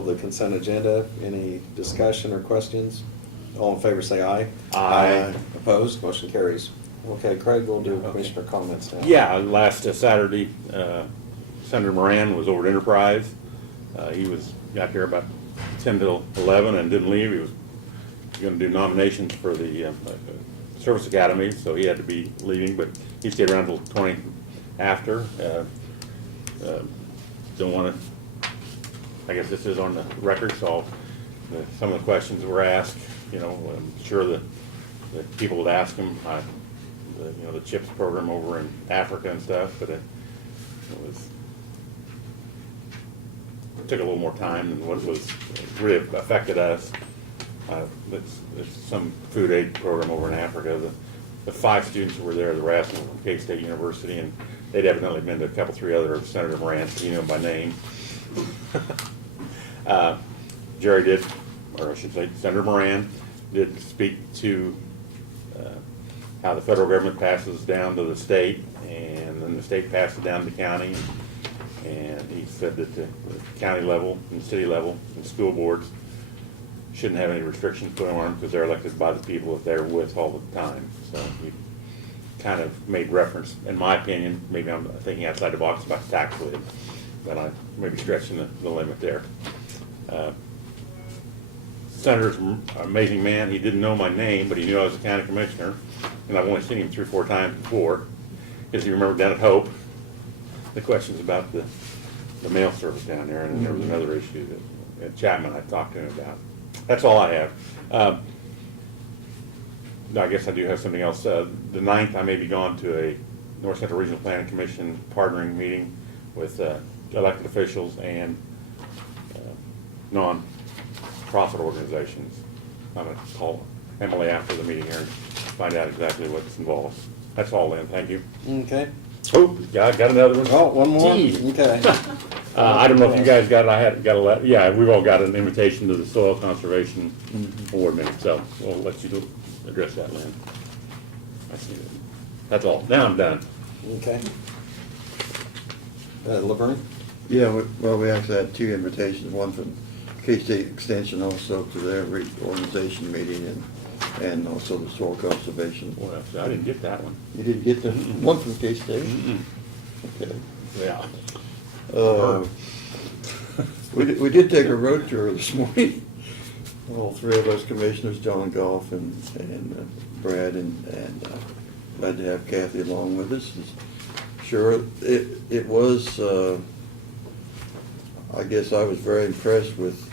of the consent agenda. Any discussion or questions? All in favor say aye. Aye. Opposed? Motion carries. Okay, Craig, we'll do commissioner comments now. Yeah, last Saturday, Senator Moran was over at Enterprise. He got here about 10 till 11 and didn't leave. He was going to do nominations for the Service Academy, so he had to be leaving, but he stayed around till 20 after. Don't want to, I guess this is on the record, so some of the questions were asked, I'm sure that people would ask him, the CHIPS program over in Africa and stuff, but it took a little more time than what was really affected us. There's some food aid program over in Africa. The 5 students who were there, the were from K-State University, and they'd evidently been to a couple, 3 other of Senator Moran's, so you know by name. Jerry did, or I should say Senator Moran did speak to how the federal government passes down to the state, and then the state passes down to the county. And he said that the county level and city level and school boards shouldn't have any restrictions put on them because they're elected by the people that they're with all the time. So he kind of made reference, in my opinion, maybe I'm thinking outside the box about the tax lid, but I may be stretching the limit there. Senator's an amazing man. He didn't know my name, but he knew I was a county commissioner, and I've only seen him 3 or 4 times before. Because you remember down at Hope, the questions about the mail service down there, and then there was another issue that at Chapman I talked to him about. That's all I have. I guess I do have something else. The 9th, I may be gone to a North Central Regional Planning Commission partnering meeting with elected officials and non-profit organizations. I'm going to call Emily after the meeting here and find out exactly what's involved. That's all, Lynn. Thank you. Okay. Oh, yeah, I got another one. Oh, one more? Gee. Okay. I don't know if you guys got it. I had got a letter. Yeah, we've all got an invitation to the Soil Conservation Board meeting, so we'll let you address that, Lynn. I see that. That's all. Now I'm done. Okay. Laverne? Yeah, we actually had 2 invitations, one from K-State Extension also to their organization meeting and also the soil conservation. Well, I didn't get that one. You didn't get the one from K-State? Okay. Yeah. We did take a road tour this morning. All 3 of us commissioners, John Goff and Brad, and glad to have Kathy along with us. Sure, it was, I guess I was very impressed with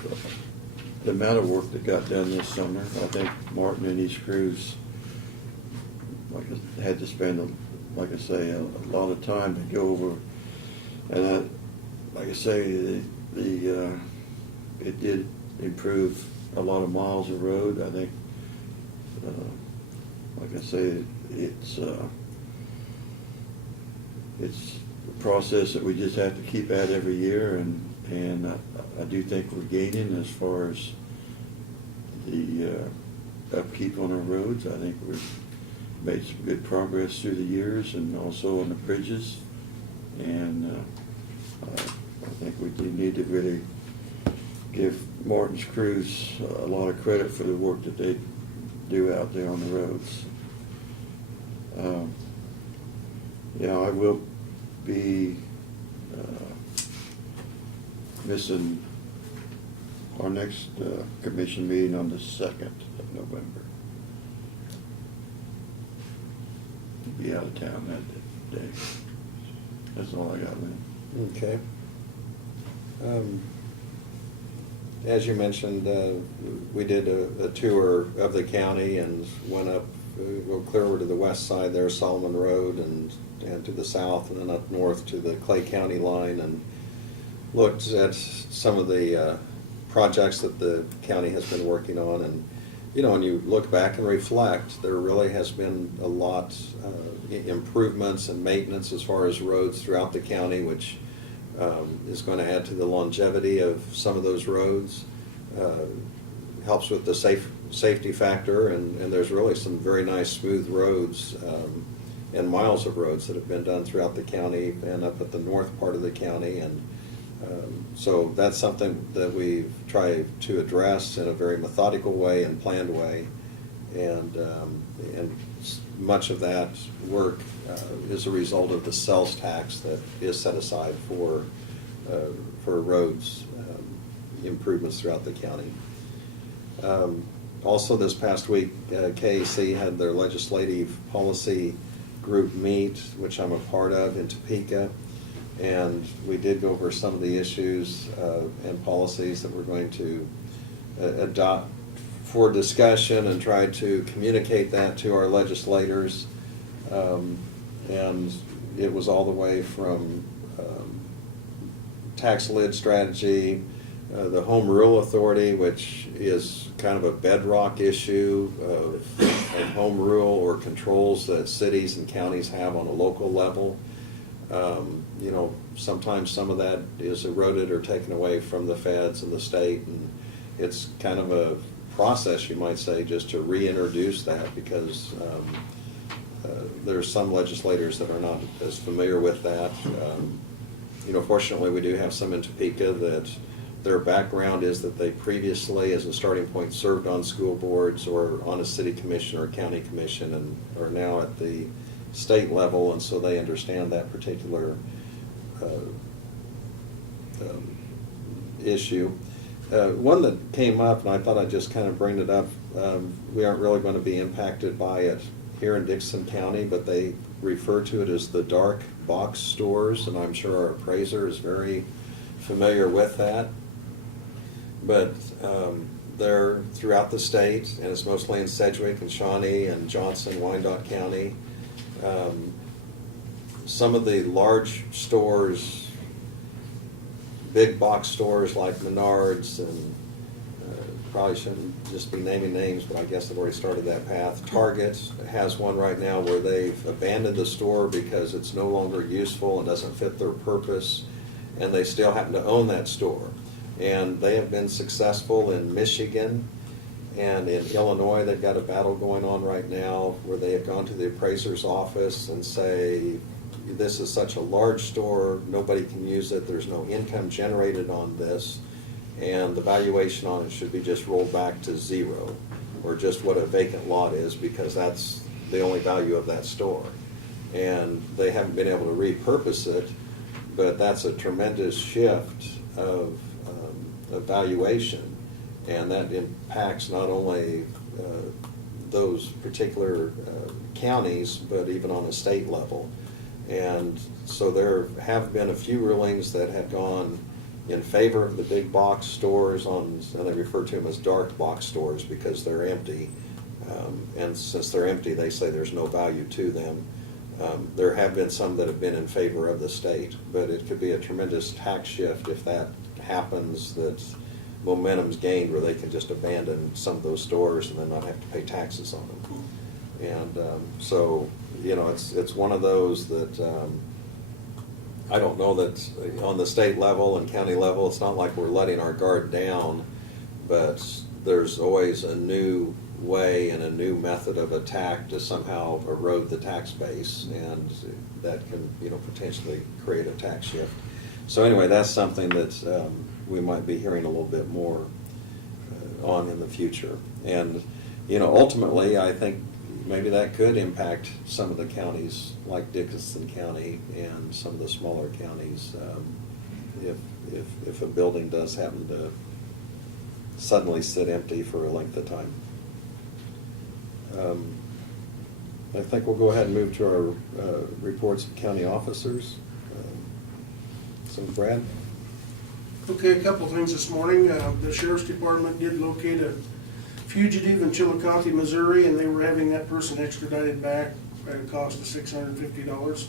the amount of work that got done this summer. I think Martin and his crews had to spend, like I say, a lot of time to go over. And like I say, it did improve a lot of miles of road. I think, like I say, it's a process that we just have to keep at every year, and I do think we're gaining as far as the upkeep on our roads. I think we've made some good progress through the years, and also on the bridges. And I think we do need to really give Martin's crews a lot of credit for the work that they do out there on the roads. I will be missing our next commission meeting on the 2nd of November. Be out of town that day. That's all I got, Lynn. Okay. As you mentioned, we did a tour of the county and went up, clear over to the west side there, Solomon Road, and to the south, and then up north to the Clay County line, and looked at some of the projects that the county has been working on. And when you look back and reflect, there really has been a lot improvements and maintenance as far as roads throughout the county, which is going to add to the longevity of some of those roads, helps with the safety factor, and there's really some very nice smooth roads and miles of roads that have been done throughout the county and up at the north part of the county. And So that's something that we've tried to address in a very methodical way and planned way. And much of that work is a result of the sales tax that is set aside for roads improvements throughout the county. Also this past week, KAC had their legislative policy group meet, which I'm a part of, in Topeka. And we did go over some of the issues and policies that we're going to adopt for discussion and try to communicate that to our legislators. And it was all the way from tax lid strategy, the Home Rule Authority, which is kind of a bedrock issue of home rule or controls that cities and counties have on a local level. You know, sometimes some of that is eroded or taken away from the feds and the state, and it's kind of a process, you might say, just to reintroduce that, because there's some legislators that are not as familiar with that. You know, fortunately, we do have some in Topeka that their background is that they previously, as a starting point, served on school boards or on a city commission or a county commission, and are now at the state level, and so they understand that particular issue. One that came up, and I thought I'd just kind of bring it up, we aren't really going to be impacted by it here in Dixon County, but they refer to it as the dark box stores, and I'm sure our appraiser is very familiar with that. But they're throughout the state, and it's mostly in Sedgwick and Shawnee and Johnson, Wyandotte County. Some of the large stores, big box stores like Menards, and probably shouldn't just be naming names, but I guess they've already started that path. Target has one right now where they've abandoned the store because it's no longer useful and doesn't fit their purpose, and they still happen to own that store. And they have been successful in Michigan and in Illinois. They've got a battle going on right now where they have gone to the appraiser's office and say, this is such a large store, nobody can use it, there's no income generated on this, and the valuation on it should be just rolled back to zero, or just what a vacant lot is, because that's the only value of that store. And they haven't been able to repurpose it, but that's a tremendous shift of valuation, and that impacts not only those particular counties, but even on a state level. And so there have been a few rulings that have gone in favor of the big box stores, and they refer to them as dark box stores because they're empty. And since they're empty, they say there's no value to them. There have been some that have been in favor of the state, but it could be a tremendous tax shift if that happens, that momentum's gained where they can just abandon some of those stores and then not have to pay taxes on them. And so, you know, it's one of those that I don't know that on the state level and county level, it's not like we're letting our guard down, but there's always a new way and a new method of attack to somehow erode the tax base, and that can, you know, potentially create a tax shift. So anyway, that's something that we might be hearing a little bit more on in the future. And, you know, ultimately, I think maybe that could impact some of the counties like Dickinson County and some of the smaller counties if a building does happen to suddenly sit empty for a length of time. I think we'll go ahead and move to our reports of county officers. So Brad? Okay, a couple of things this morning. The Sheriff's Department did locate a fugitive in Chillicothe, Missouri, and they were having that person extradited back at a cost of $650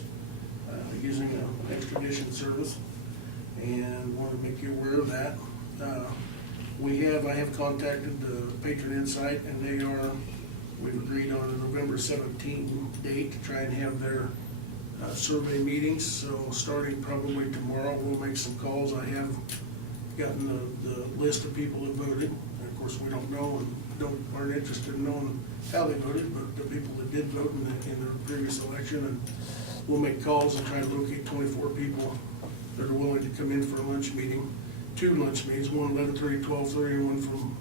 using an extradition service, and want to make you aware of that. I have contacted the Patron Insight, and we've agreed on a November 17th date to try and have their survey meetings. So starting probably tomorrow, we'll make some calls. I have gotten the list of people who voted. And of course, we don't know and aren't interested in knowing how they voted, but the people that did vote in the previous election, and we'll make calls and try to locate 24 people that are willing to come in for a lunch meeting, 2 lunch meetings, one 11:30, 12:30, and one from,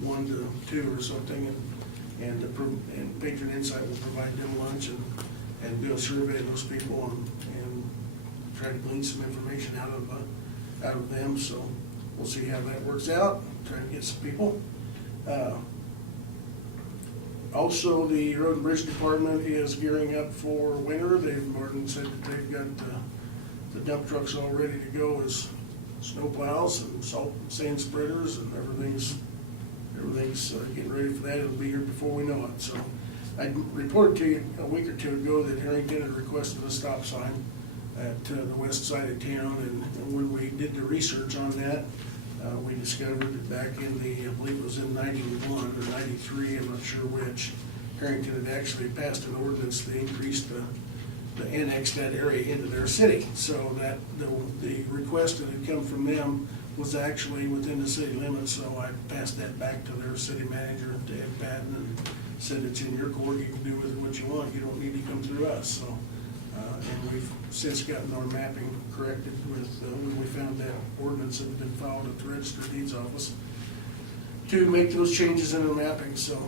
1 to 2 or something, and Patron Insight will provide them lunch and do a survey of those people and try to glean some information out of them, so we'll see how that works out, try to get some people. Also, the Road and Bridge Department is gearing up for winter. Martin said that they've got the dump trucks all ready to go as snow plows and salt and sand spreaders, and everything's getting ready for that. It'll be here before we know it. So I reported to you a week or two ago that Harrington had requested a stop sign at the west side of town, and when we did the research on that, we discovered that back in I believe it was in 91 or 93, I'm not sure which, Harrington had actually passed an ordinance that increased the annex that area into their city. So that the request that had come from them was actually within the city limits, so I passed that back to their city manager, to Ed Patton, and said it's in your court, you can do with it what you want, you don't need to come through us. So, and we've since gotten our mapping corrected with, when we found that ordinance that had been filed at the Register of Deeds office, to make those changes in our mapping. So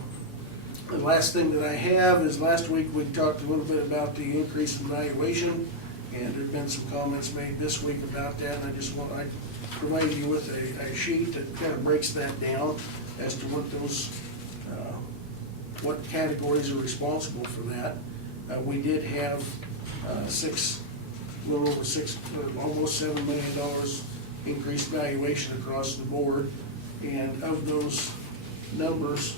the last thing that I have is, last week we talked a little bit about the increase in valuation, and there's been some comments made this week about that, and I provided you with a sheet that kind of breaks that down as to what those, what categories are responsible for that. We did have a little over almost $7 million increased valuation across the board, and of those numbers,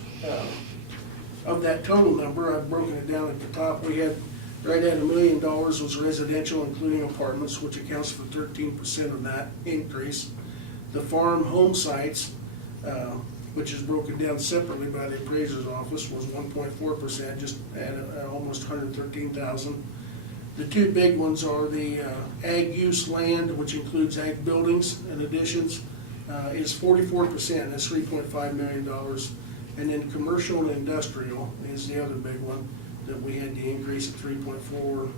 of that total number, I've broken it down at the top. We had right at $1 million was residential, including apartments, which accounts for 13% of that increase. The farm home sites, which is broken down separately by the appraiser's office, was 1.4%, just at almost $113,000. The two big ones are the ag use land, which includes ag buildings and additions, is 44%, that's $3.5 million. And then commercial and industrial is the other big one, that we had the increase of 3.4, or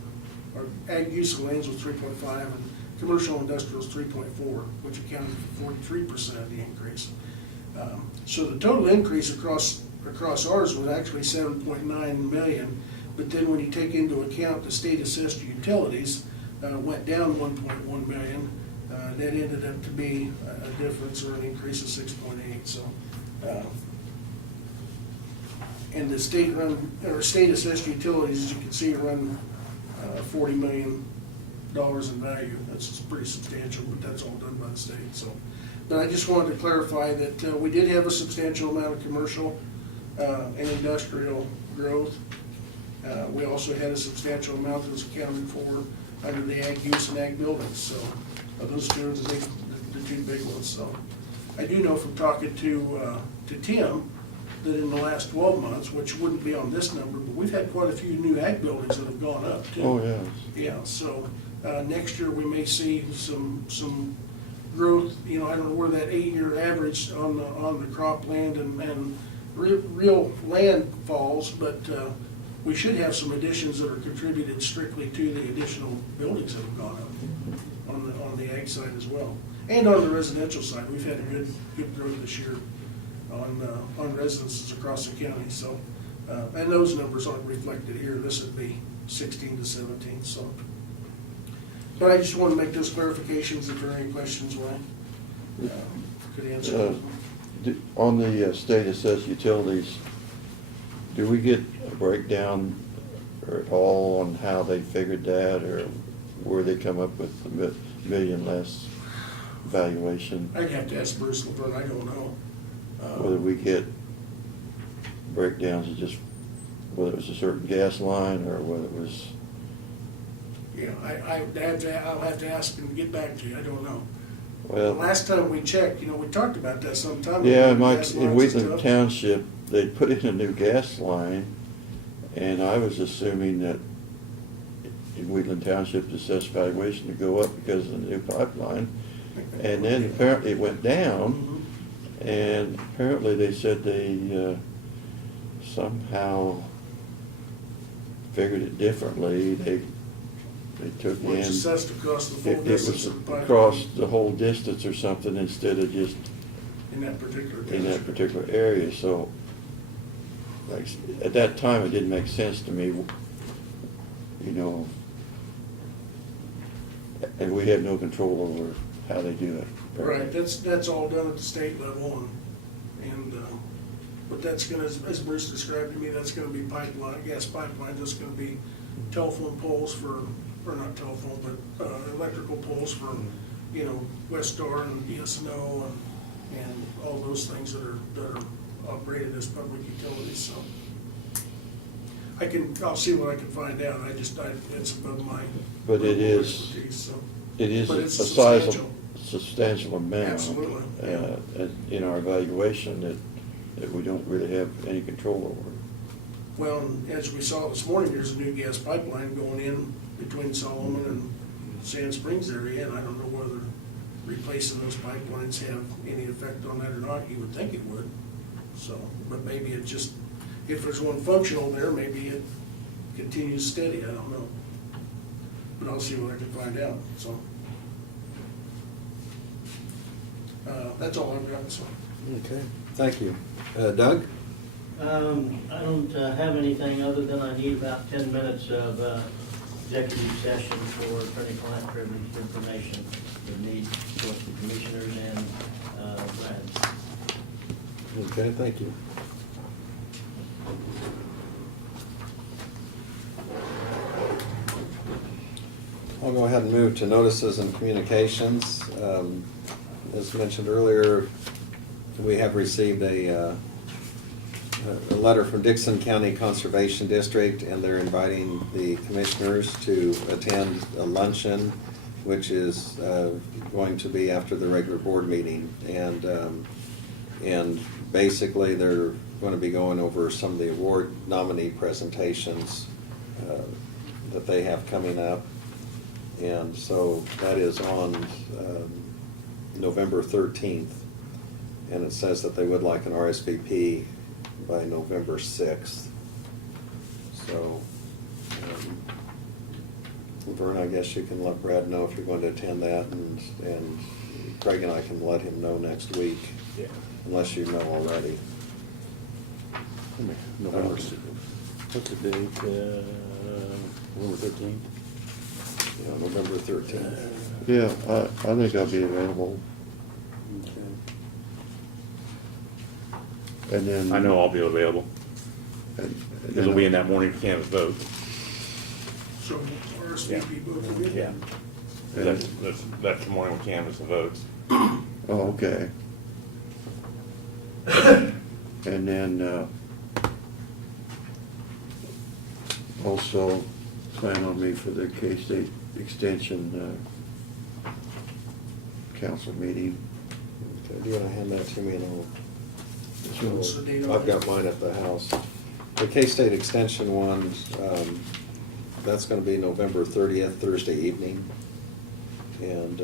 ag use of lands was 3.5, and commercial and industrial is 3.4, which accounted for 43% of the increase. So the total increase across ours was actually 7.9 million, but then when you take into account the state assessed utilities, went down 1.1 million, that ended up to be a difference, or an increase of 6.8. So, and the state assessed utilities, as you can see, run $40 million in value. That's pretty substantial, but that's all done by the state. So, but I just wanted to clarify that we did have a substantial amount of commercial and industrial growth. We also had a substantial amount that was accounted for under the ag use and ag buildings. So those two are the two big ones. So I do know from talking to Tim that in the last 12 months, which wouldn't be on this number, but we've had quite a few new ag buildings that have gone up too. Oh, yes. Yeah, so next year we may see some growth. I don't know where that 8-year average on the cropland and real land falls, but we should have some additions that are contributed strictly to the additional buildings that have gone up on the ag side as well. And on the residential side, we've had a good growth this year on residences across the county. So, and those numbers aren't reflected here. This would be 16 to 17. So, but I just want to make those clarifications. If there are any questions, I could answer. On the state assessed utilities, do we get a breakdown at all on how they figured that, or where they come up with the million less valuation? I'd have to ask Bruce LeBrun. I don't know. Whether we get breakdowns of just whether it was a certain gas line or whether it was. Yeah, I'll have to ask and get back to you. I don't know. Well, The last time we checked, we talked about that some time ago. yeah, gas in lines and Wheatland stuff. Township, they put in a new gas line, and I was assuming that in Wheatland Township, the assessed valuation to go up because of the new pipeline, and then apparently it went down, Mhm. and apparently they said they somehow figured it differently. They took in. Which assessed across the full It distance was of the pipeline. across the whole distance or something instead of just In that particular case. in that particular area, so, like, at that time, it didn't make sense to me, you know, and we have no control over how they do it. Right, that's all done at the state level, and, but that's gonna, as Bruce described to me, that's gonna be pipeline, gas pipeline, that's gonna be telephone poles for, or not telephone, but, electrical poles for, you know, Westar and ESNO and all those things that are operated as public utilities, so. I'll see what I can find out, it's above my. But it is- expertise, so. It is But a it's substantial amount. Absolutely, yeah. In our evaluation that we don't really have any control over. Well, and as we saw this morning, there's a new gas pipeline going in between Solomon and Sand Springs area, and I don't know whether replacing those pipelines have any effect on that or not. You would think it would, so, but maybe it just, if there's one functional there, maybe it continues steady, I don't know. But I'll see what I can find out, so. That's all I've got, so. Okay, thank you. Doug? I don't have anything other than I need about 10 minutes of executive session for attorney-client privileged information that needs both the commissioners and Brad. Okay, thank you. I'll go ahead and move to notices and communications. As mentioned earlier, we have received a letter from Dixon County Conservation District, and they're inviting the commissioners to attend a luncheon, which is going to be after the regular board meeting. And basically, they're going to be going over some of the award nominee presentations that they have coming up. And so that is on November 13th. And it says that they would like an RSVP by November 6th. So, Vern, I guess you can let Brad know if you're going to attend that, and Craig and I can let him know next week, Yeah. unless you know already. November, what's the date? November 13th? Yeah, November 13th. Yeah, I think I'll be available, Okay. and then. I know I'll be available, and because we'll be in that morning canvas vote. So RSVP both of you? Yeah. That's the morning we canvas the votes. Oh, okay. And then, also plan on me for the K-State Extension, council meeting. Okay, do you want to hand that to me and What's the date on I've it? got mine at the house. The K-State Extension one, that's going to be November 30th, Thursday evening. And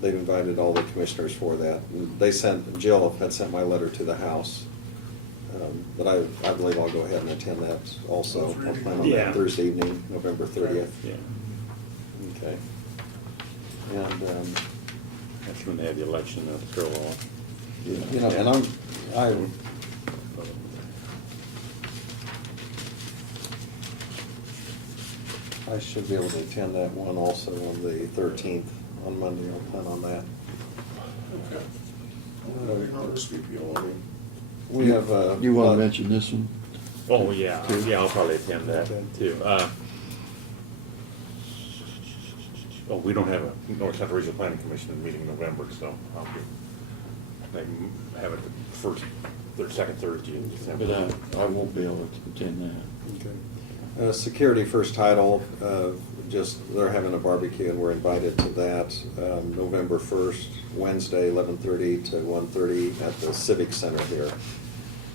they've invited all the commissioners for that. And they sent, Jill had sent my letter to the house. But I believe I'll go ahead and attend that also. I'll plan on Yeah. that Thursday evening, November 30th. Yeah. Okay. And, That's when they have the election to throw off. you know, and I should be able to attend that one also on the 13th, on Monday. I'll plan on that. Okay. I'll put it on RSVP already. We have, You want to mention this one? Oh, yeah, yeah, I'll probably attend that Okay. too. We don't have a North Central Regional Planning Commission meeting in November, so I'll be, they have it the second Thursday in December. But I won't be able to attend that. Okay. Security First Title, just, they're having a barbecue and we're invited to that, November 1st, Wednesday, 11:30 to 1:30 at the Civic Center here.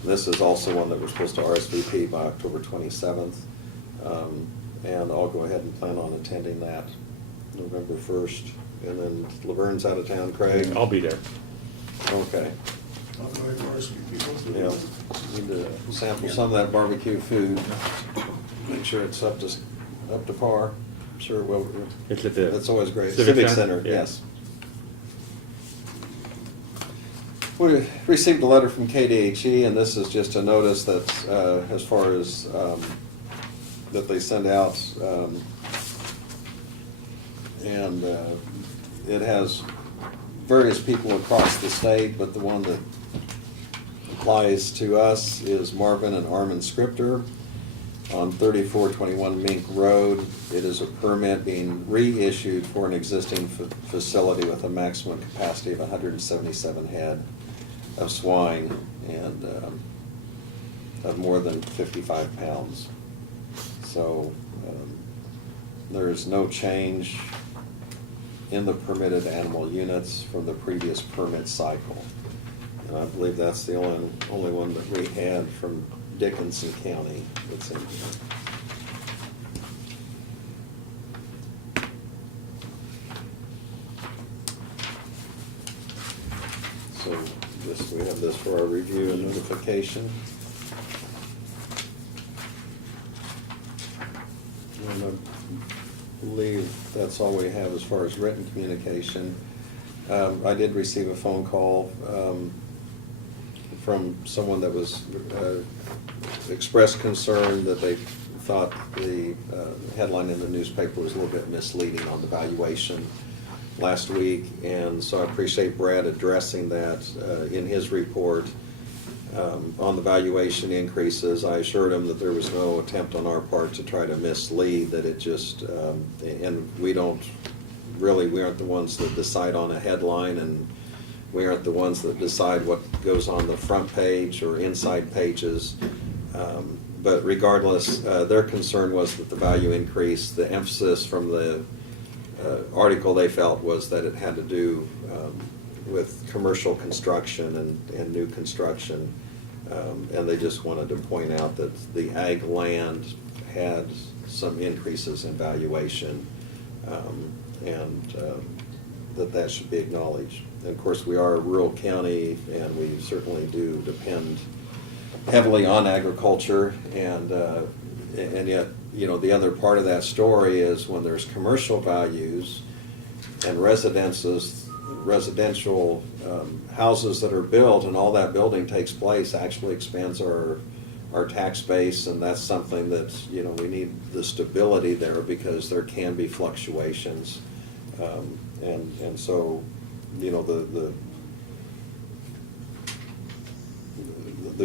This is also one that we're supposed to RSVP by October 27th. And I'll go ahead and plan on attending that November 1st. And then Laverne's out of town, Craig? I'll be there. Okay. I'll go ahead and RSVP both of Yeah, you. need to sample some of that barbecue food, make sure it's up to par. sure, well, It's at the. that's always great. Civic Center, Yeah. yes. We received a letter from KDHE, and this is just a notice that, as far as, that they send out, and it has various people across the state, but the one that applies to us is Marvin and Armin Scripter on 3421 Mink Road. It is a permit being reissued for an existing facility with a maximum capacity of 177 head of swine and of more than 55 pounds. So there is no change in the permitted animal units from the previous permit cycle. And I believe that's the only one that we had from Dickinson County that's in here. So we have this for our review and notification. And I believe that's all we have as far as written communication. I did receive a phone call from someone that was expressed concern that they thought the headline in the newspaper was a little bit misleading on the valuation last week, and so I appreciate Brad addressing that in his report on the valuation increases. I assured him that there was no attempt on our part to try to mislead, that it just, and we aren't the ones that decide on a headline, and we aren't the ones that decide what goes on the front page or inside pages. But regardless, their concern was that the value increase, the emphasis from the article they felt was that it had to do with commercial construction and new construction. And they just wanted to point out that the ag land had some increases in valuation, and that should be acknowledged. And of course, we are a rural county, and we certainly do depend heavily on agriculture, and yet, you know, the other part of that story is when there's commercial values and residential houses that are built, and all that building takes place, actually expands our tax base, and that's something that, you know, we need the stability there, because there can be fluctuations. And so, you know, the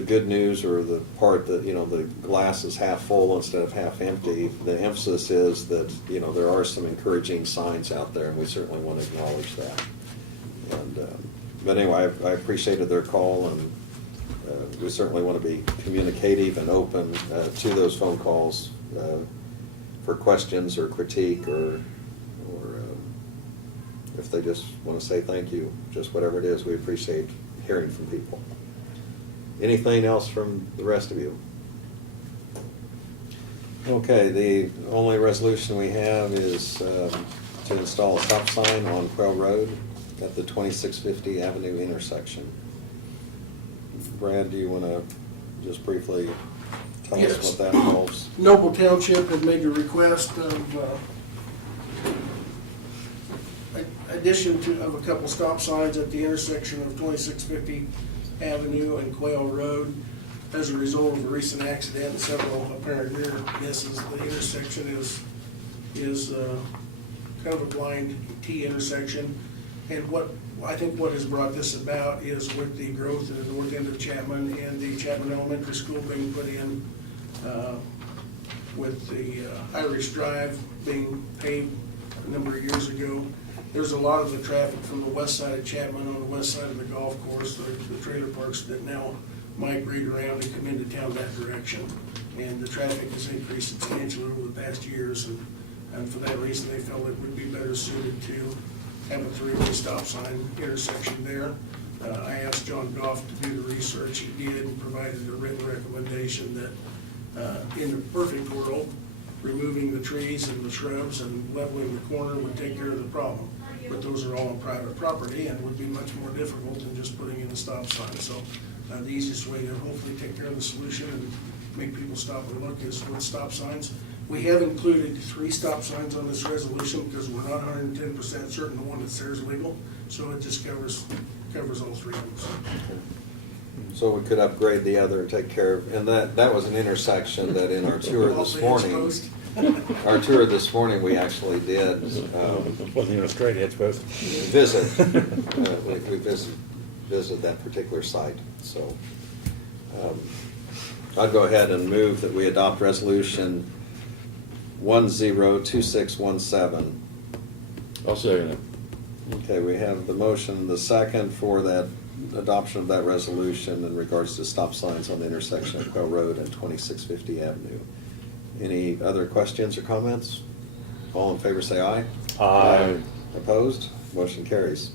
good news, or the part that, you know, the glass is half full instead of half empty, the emphasis is that, you know, there are some encouraging signs out there, and we certainly want to acknowledge that. And but anyway, I appreciated their call, and we certainly want to be communicative and open to those phone calls for questions or critique, or if they just want to say thank you, just whatever it is, we appreciate hearing from people. Anything else from the rest of you? Okay, the only resolution we have is to install a stop sign on Quail Road at the 2650 Avenue intersection. Brad, do you want to just briefly tell us Yes. what that involves? Noble Township had made a request of addition of a couple stop signs at the intersection of 2650 Avenue and Quail Road as a result of a recent accident and several apparent near misses. The intersection is kind of a blind T intersection, and what has brought this about is with the growth in the north end of Chapman and the Chapman Elementary School being put in, with the Irish Drive being paved a number of years ago. There's a lot of the traffic from the west side of Chapman on the west side of the golf course, the trailer parks that now migrate around and come into town that direction. And the traffic has increased substantially over the past years, and for that reason, they felt it would be better suited to have a three-way stop sign intersection there. I asked John Goff to do the research. He did, and provided a written recommendation that in the perfect world, removing the trees and the shrubs and leveling the corner would take care of the problem. But those are all on private property and would be much more difficult than just putting in a stop sign. So the easiest way to hopefully take care of the solution and make people stop and look is with stop signs. We have included 3 stop signs on this resolution because we're not 110% certain the one that's there is legal, so it just covers all 3 of them. So we could upgrade the other and take care of, and that was an intersection that in our tour this Hopefully it's morning, post. our tour this morning, we actually did Wasn't even a straight edge post. visit. We visited that particular site, so. I'd go ahead and move that we adopt resolution 102617. I'll second it. Okay, we have the motion, the second for that adoption of that resolution in regards to stop signs on the intersection of Quail Road and 2650 Avenue. Any other questions or comments? All in favor say aye. Aye. Opposed? Motion carries.